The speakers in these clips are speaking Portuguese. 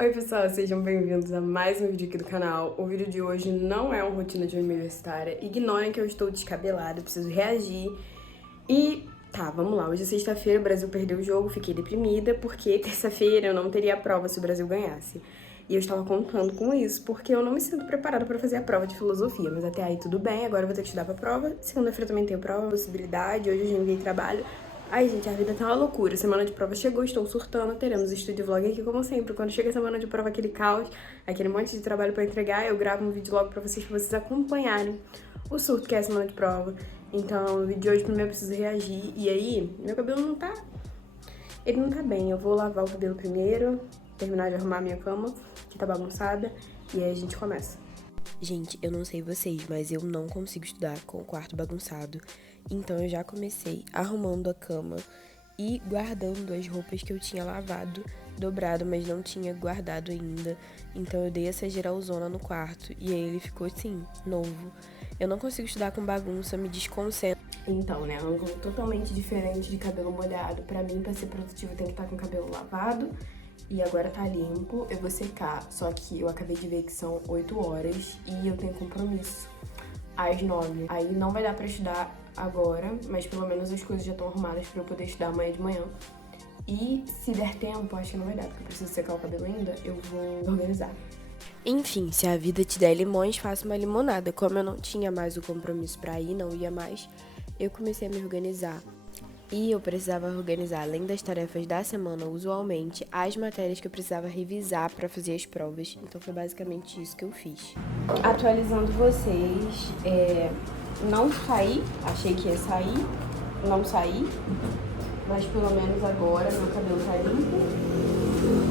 Oi pessoal, sejam bem-vindos a mais um vídeo aqui do canal. O vídeo de hoje não é uma rotina de universitária. Ignorem que eu estou descabelada, preciso reagir. E tá, vamos lá. Hoje é sexta-feira, o Brasil perdeu o jogo, fiquei deprimida porque terça-feira eu não teria a prova se o Brasil ganhasse. E eu estava contando com isso porque eu não me sinto preparada para fazer a prova de filosofia. Mas até aí tudo bem, agora eu vou ter que estudar pra prova. Segunda-feira também tenho prova, possibilidade, hoje eu já enviei trabalho. Ai, gente, a vida tá uma loucura. Semana de prova chegou, estou surtando. Teremos estúdio vlog aqui, como sempre. Quando chega a semana de prova, aquele caos, aquele monte de trabalho pra entregar, eu gravo um vídeo logo pra vocês acompanharem o surto que é a semana de prova. Então, no vídeo de hoje, primeiro eu preciso reagir. E aí, meu cabelo não tá... Ele não tá bem. Eu vou lavar o cabelo primeiro, terminar de arrumar a minha cama, que tá bagunçada, e aí a gente começa. Gente, eu não sei vocês, mas eu não consigo estudar com o quarto bagunçado. Então eu já comecei arrumando a cama e guardando as roupas que eu tinha lavado, dobrado, mas não tinha guardado ainda. Então eu dei essa geralzona no quarto e aí ele ficou assim, novo. Eu não consigo estudar com bagunça, me desconcentro. Então, né, ângulo totalmente diferente de cabelo molhado. Pra mim, pra ser produtivo, tem que estar com o cabelo lavado. E agora tá limpo, eu vou secar. Só que eu acabei de ver que são 8 horas e eu tenho compromisso às 9. Aí não vai dar pra estudar agora, mas pelo menos as coisas já estão arrumadas pra eu poder estudar amanhã de manhã. E se der tempo, acho que não vai dar, porque eu preciso secar o cabelo ainda, eu vou organizar. Enfim, se a vida te der limões, faça uma limonada. Como eu não tinha mais o compromisso pra ir, não ia mais, eu comecei a me organizar. E eu precisava organizar, além das tarefas da semana, usualmente, as matérias que eu precisava revisar para fazer as provas. Então foi basicamente isso que eu fiz. Atualizando vocês, não saí, achei que ia sair, não saí, mas pelo menos agora meu cabelo tá limpo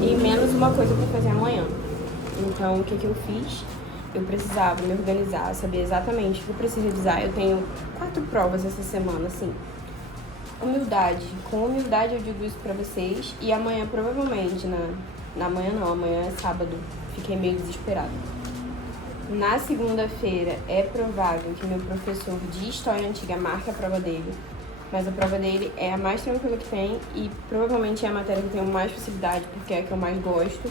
e menos uma coisa pra fazer amanhã. Então o que eu fiz? Eu precisava me organizar, saber exatamente o que eu preciso revisar. Eu tenho 4 provas essa semana, assim. Humildade. Com humildade eu digo isso pra vocês. E amanhã, provavelmente, amanhã é sábado. Fiquei meio desesperada. Na segunda-feira, é provável que meu professor de História Antiga marque a prova dele. Mas a prova dele é a mais tranquila que tem e provavelmente é a matéria que eu tenho mais facilidade, porque é a que eu mais gosto.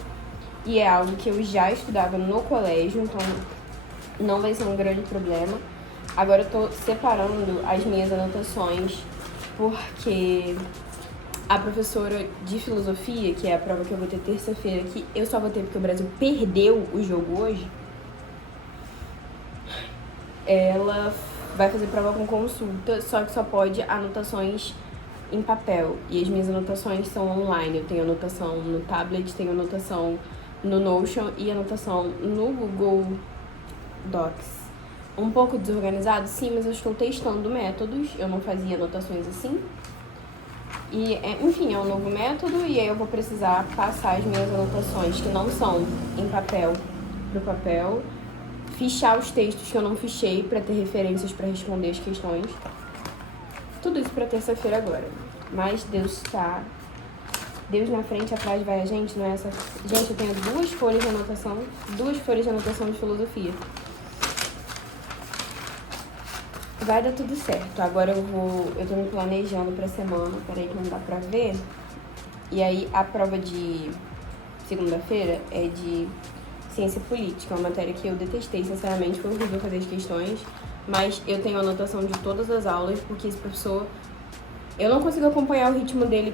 E é algo que eu já estudava no colégio, então não vai ser um grande problema. Agora eu tô separando as minhas anotações, porque a professora de filosofia, que é a prova que eu vou ter terça-feira, que eu só vou ter porque o Brasil perdeu o jogo hoje, ela vai fazer prova com consulta, só que só pode anotações em papel. E as minhas anotações são online. Eu tenho anotação no tablet, tenho anotação no Notion e anotação no Google Docs. Um pouco desorganizado, sim, mas eu estou testando métodos. Eu não fazia anotações assim. E, enfim, é um novo método e aí eu vou precisar passar as minhas anotações que não são em papel pro papel, fichar os textos que eu não fichei para ter referências para responder as questões. Tudo isso para terça-feira agora. Mas Deus na frente, atrás vai a gente, não é essa... Gente, eu tenho 2 folhas de anotação de filosofia. Vai dar tudo certo. Agora eu tô me planejando pra semana, peraí que não dá pra ver. E aí a prova de segunda-feira é de ciência política, uma matéria que eu detestei, sinceramente, foi horrível fazer as questões, mas eu tenho anotação de todas as aulas, porque esse professor, eu não consigo acompanhar o ritmo dele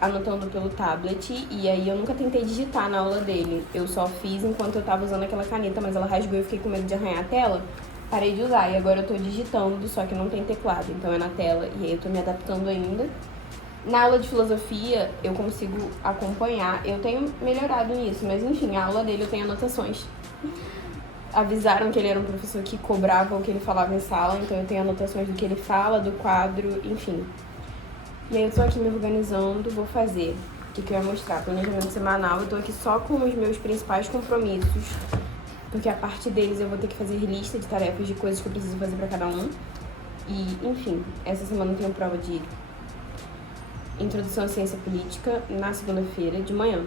anotando pelo tablet, e aí eu nunca tentei digitar na aula dele, eu só fiz enquanto eu tava usando aquela caneta, mas ela rasgou e eu fiquei com medo de arranhar a tela, parei de usar, e agora eu tô digitando, só que não tem teclado, então é na tela, e aí eu tô me adaptando ainda. Na aula de filosofia, eu consigo acompanhar, eu tenho melhorado nisso, mas enfim, a aula dele eu tenho anotações. Avisaram que ele era um professor que cobrava o que ele falava em sala, então eu tenho anotações do que ele fala, do quadro, enfim. E aí eu tô aqui me organizando, vou fazer. O que eu ia mostrar? Planejamento semanal, eu tô aqui só com os meus principais compromissos, porque a parte deles eu vou ter que fazer lista de tarefas de coisas que eu preciso fazer pra cada um. E, enfim, essa semana eu tenho prova de Introdução à Ciência Política na segunda-feira de manhã.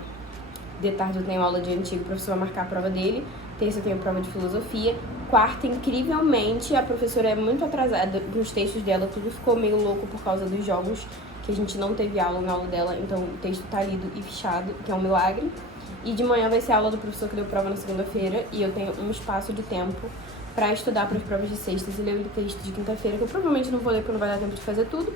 De tarde eu tenho aula de antigo, o professor vai marcar a prova dele. Terça eu tenho prova de filosofia. Quarta, incrivelmente, a professora é muito atrasada nos textos dela. Tudo ficou meio louco por causa dos jogos, que a gente não teve aula na aula dela. Então o texto tá lido e fichado, que é um milagre. E de manhã vai ser a aula do professor que deu prova na segunda-feira, e eu tenho um espaço de tempo pra estudar para as provas de sextas e ler o texto de quinta-feira, que eu provavelmente não vou ler porque não vai dar tempo de fazer tudo.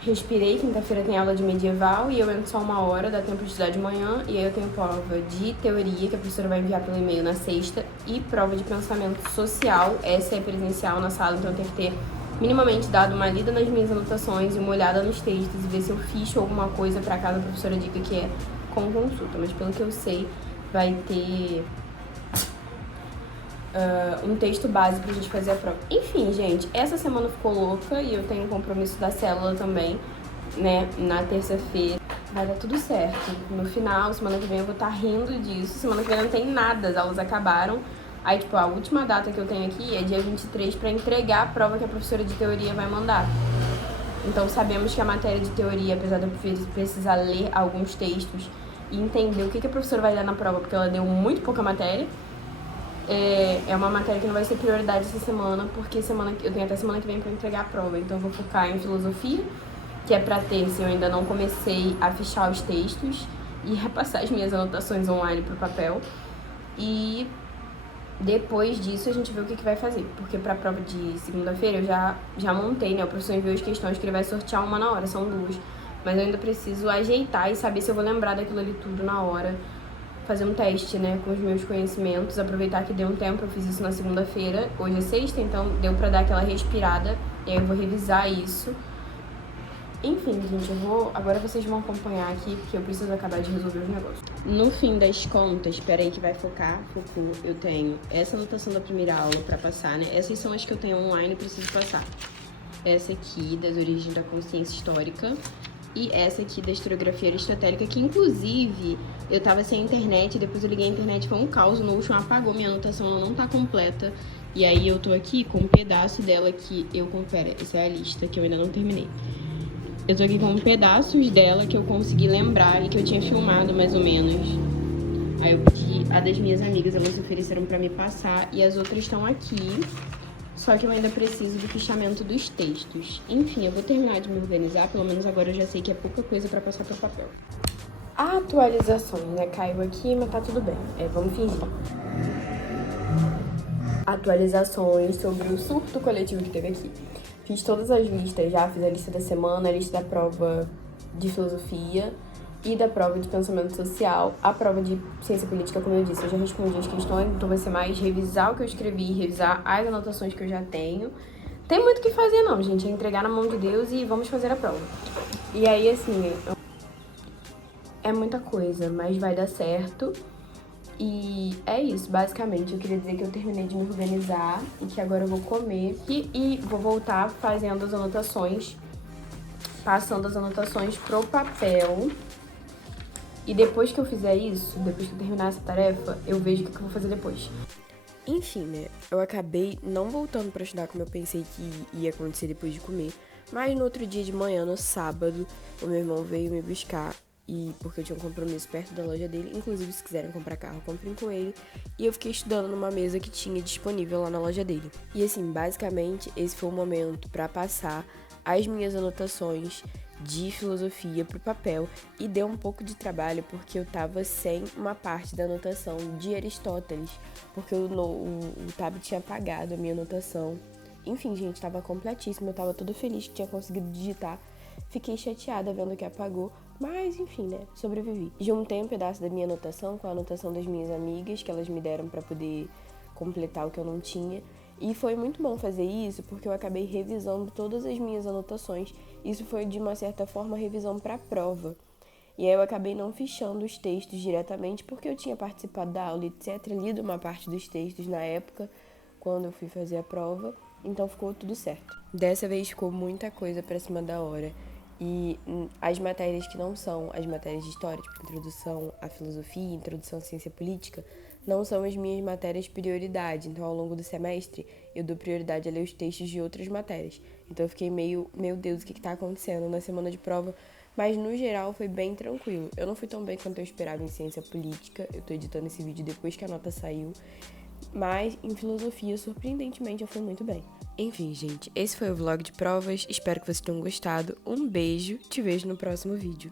Respirei, quinta-feira tem aula de medieval e eu entro só 1 hora, dá tempo de estudar de manhã. E aí eu tenho prova de teoria, que a professora vai enviar pelo e-mail na sexta, e prova de pensamento social, essa é presencial na sala, então eu tenho que ter minimamente dado uma lida nas minhas anotações e uma olhada nos textos e ver se eu fiz alguma coisa pra cada professora dica que é com consulta. Mas pelo que eu sei, vai ter um texto base pra gente fazer a prova. Enfim, gente, essa semana ficou louca e eu tenho um compromisso da célula também, né, na terça-feira. Vai dar tudo certo. No final, semana que vem eu vou estar rindo disso. Semana que vem não tem nada, as aulas acabaram. Aí, tipo, a última data que eu tenho aqui é dia 23 pra entregar a prova que a professora de teoria vai mandar. Então, sabemos que a matéria de teoria, apesar de eu precisar ler alguns textos e entender o que a professora vai dar na prova, porque ela deu muito pouca matéria, é uma matéria que não vai ser prioridade essa semana, porque eu tenho até semana que vem pra entregar a prova. Então, eu vou focar em filosofia, que é pra terça, eu ainda não comecei a fichar os textos e repassar as minhas anotações online pro papel. E depois disso a gente vê o que vai fazer, porque pra prova de segunda-feira eu já montei, né? O professor enviou as questões que ele vai sortear uma na hora, são 2. Mas eu ainda preciso ajeitar e saber se eu vou lembrar daquilo ali tudo na hora. Fazer um teste, né, com os meus conhecimentos, aproveitar que deu um tempo, eu fiz isso na segunda-feira, hoje é sexta, então deu pra dar aquela respirada, e aí eu vou revisar isso. Enfim, gente, agora vocês vão acompanhar aqui, porque eu preciso acabar de resolver os negócios. No fim das contas, peraí que vai focou, eu tenho essa anotação da primeira aula pra passar, né, essas são as que eu tenho online e preciso passar. Essa aqui, das origens da consciência histórica, e essa aqui da historiografia aristotélica, que inclusive eu tava sem internet, depois eu liguei a internet, foi um caos, o Notion apagou minha anotação, ela não tá completa. E aí eu tô aqui com um pedaço dela que pera, essa é a lista que eu ainda não terminei. Eu tô aqui com pedaços dela que eu consegui lembrar e que eu tinha filmado mais ou menos. Aí eu pedi a das minhas amigas, elas ofereceram pra me passar, e as outras estão aqui. Só que eu ainda preciso do fichamento dos textos. Enfim, eu vou terminar de me organizar, pelo menos agora eu já sei que é pouca coisa pra passar pro papel. Atualizações, né? Caiu aqui, mas tá tudo bem. Vamos fingir. Atualizações sobre o surto coletivo que teve aqui. Fiz todas as listas já, fiz a lista da semana, a lista da prova de filosofia e da prova de pensamento social. A prova de ciência política, como eu disse, eu já respondi as questões, então vai ser mais revisar o que eu escrevi, revisar as anotações que eu já tenho. Tem muito o que fazer não, gente, é entregar na mão de Deus e vamos fazer a prova. E aí, assim, é muita coisa, mas vai dar certo. E é isso, basicamente. Eu queria dizer que eu terminei de me organizar e que agora eu vou comer e vou voltar fazendo as anotações, passando as anotações pro papel. E depois que eu fizer isso, depois que eu terminar essa tarefa, eu vejo o que eu vou fazer depois. Enfim, né, eu acabei não voltando pra estudar como eu pensei que ia acontecer depois de comer, mas no outro dia de manhã, no sábado, o meu irmão veio me buscar, e porque eu tinha um compromisso perto da loja dele, inclusive se quiserem comprar carro, comprem com ele, e eu fiquei estudando numa mesa que tinha disponível lá na loja dele. E assim, basicamente, esse foi o momento pra passar as minhas anotações de filosofia pro papel, e deu um pouco de trabalho porque eu tava sem uma parte da anotação de Aristóteles, porque o tab tinha apagado a minha anotação. Enfim, gente, tava completíssimo, eu tava toda feliz que tinha conseguido digitar. Fiquei chateada vendo que apagou, mas enfim, né, sobrevivi. Juntei um pedaço da minha anotação com a anotação das minhas amigas, que elas me deram pra poder completar o que eu não tinha. E foi muito bom fazer isso, porque eu acabei revisando todas as minhas anotações. Isso foi, de uma certa forma, revisão para a prova. E aí eu acabei não fichando os textos diretamente, porque eu tinha participado da aula, etc., lido uma parte dos textos na época, quando eu fui fazer a prova. Então ficou tudo certo. Dessa vez ficou muita coisa para cima da hora. E as matérias que não são as matérias de história, tipo introdução à filosofia, introdução à ciência política, não são as minhas matérias prioridade. Então, ao longo do semestre, eu dou prioridade a ler os textos de outras matérias. Então, eu fiquei meu Deus, o que tá acontecendo na semana de prova? Mas, no geral, foi bem tranquilo. Eu não fui tão bem quanto eu esperava em ciência política. Eu tô editando esse vídeo depois que a nota saiu. Mas, em filosofia, surpreendentemente, eu fui muito bem. Enfim, gente, esse foi o vlog de provas. Espero que vocês tenham gostado. Um beijo, te vejo no próximo vídeo.